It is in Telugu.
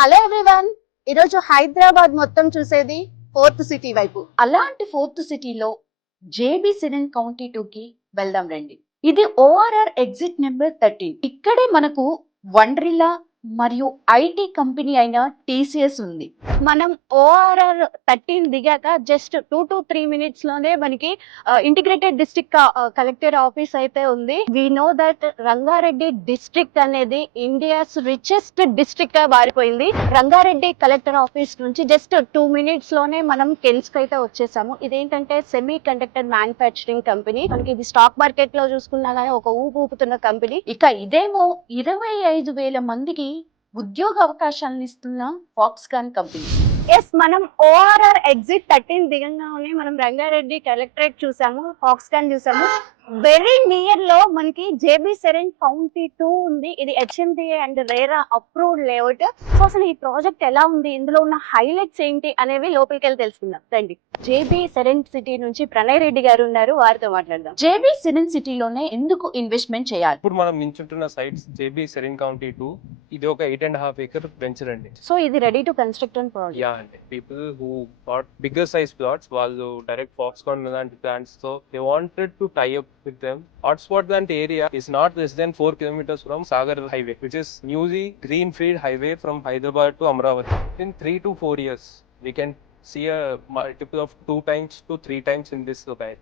హలో ఎవ్రీవన్, ఈరోజు హైదరాబాద్ మొత్తం చూసేది ఫోర్త్ సిటీ వైపు. అలాంటి ఫోర్త్ సిటీలో జేబీ సిరెన్ కౌంటీ 2 కి వెళ్దాం రండి. ఇది ఓఆర్ఆర్ ఎగ్జిట్ నెంబర్ 13. ఇక్కడే మనకు వండరిలా మరియు ఐటీ కంపెనీ అయిన టీసీఎస్ ఉంది. మనం ఓఆర్ఆర్ 13 దిగాక జస్ట్ 2 to 3 minutes లోనే మనకి ఇంటిగ్రేటెడ్ డిస్ట్రిక్ట్ కలెక్టర్ ఆఫీస్ అయితే ఉంది. We know that Rangareddy district అనేది ఇండియాస్ రిచెస్ట్ డిస్ట్రిక్ట్ గా మారిపోయింది. రంగారెడ్డి కలెక్టర్ ఆఫీస్ నుంచి జస్ట్ 2 minutes లోనే మనం కెన్స్ కి అయితే వచ్చేసాము. ఇదేంటంటే సెమీ కండక్టర్ మ్యానుఫ్యాక్చరింగ్ కంపెనీ. మనకి ఇది స్టాక్ మార్కెట్ లో చూసుకున్నా గానీ ఒక ఊపుతున్న కంపెనీ. ఇక ఇదేమో 25,000 మందికి ఉద్యోగ అవకాశాలను ఇస్తున్న ఫాక్స్కాన్ కంపెనీ. ఎస్, మనం ఓఆర్ఆర్ ఎగ్జిట్ 13 దిగంగానే మనం రంగారెడ్డి కలెక్టరేట్ చూసాము, ఫాక్స్కాన్ చూసాము. వెరీ నియర్ లో మనకి జేబీ సెరెన్ కౌంటీ 2 ఉంది. ఇది HMDA and RERA approved layout. So అసలు ఈ ప్రాజెక్ట్ ఎలా ఉంది, ఇందులో ఉన్న హైలైట్స్ ఏంటి అనేవి లోపలికి వెళ్ళి తెలుసుకుందాం రండి. జేబీ సెరెన్ సిటీ నుంచి ప్రణయ్ రెడ్డి గారు ఉన్నారు, వారితో మాట్లాడదాం. జేబీ సిరెన్ సిటీలోనే ఎందుకు ఇన్వెస్ట్మెంట్ చేయాలి? ఇప్పుడు మనం నించుంటున్న సైట్స్ జేబీ సెరెన్ కౌంటీ 2. ఇది ఒక 8.5 acre వెంచర్ అండి. సో ఇది ready to construct project. Yeah అండి, people who got bigger size plots, వాళ్ళు డైరెక్ట్ ఫాక్స్కాన్ లాంటి ప్లాంట్స్ తో they wanted to tie up with them. Hotspot that area is not less than 4 kilometers from Sagar Highway, which is newly greenfield highway from Hyderabad to Amravati. In 3 to 4 years, we can see a multiple of 2 times to 3 times in this locality.